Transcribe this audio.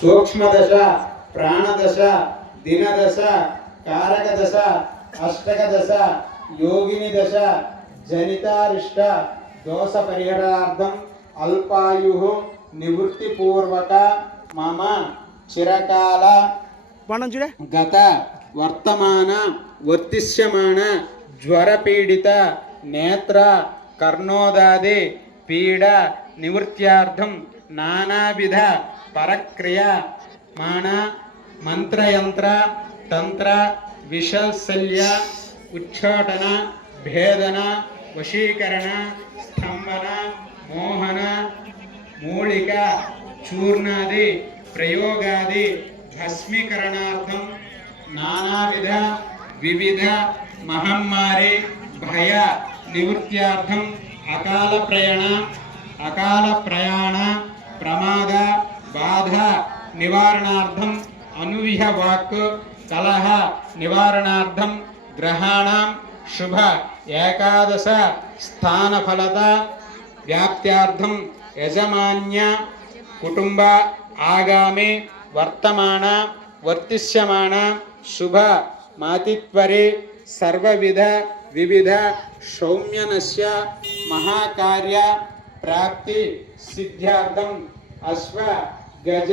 सूक्ष्मदश प्राणदश दिनदश कारकदश अष्टकदश योगिनीदश जनितारिष्ट दोष परिहारार्थम अल्पायुः निवृत्तिपूर्वक मम चिरकाल गत वर्तमान वर्तिष्यमान ज्वर पीडित नेत्र कर्णोदादि पीडा निवृत्त्यार्थम नानाविध परक्रिया मान मंत्रयंत्र तंत्र विशल्य उच्चाटन भेदन वशीकरण स्तंभन मोहन मूलिका चूर्णादि प्रयोगादि भस्मीकरणार्थम नानाविध विविध महामारी भय निवृत्त्यार्थम अकाल प्रयाण प्रमाद बाधा निवारणार्थम अनुविह वाक् कलह निवारणार्थम ग्रहाणां शुभ एकादश स्थानफलता व्याप्त्यार्थम यजमान्य कुटुंब आगामी वर्तमान वर्तिष्यमान शुभ मातित्वरे सर्वविध विविध सौम्यनस्य महाकार्य प्राप्ति सिद्ध्यार्थम अश्व गज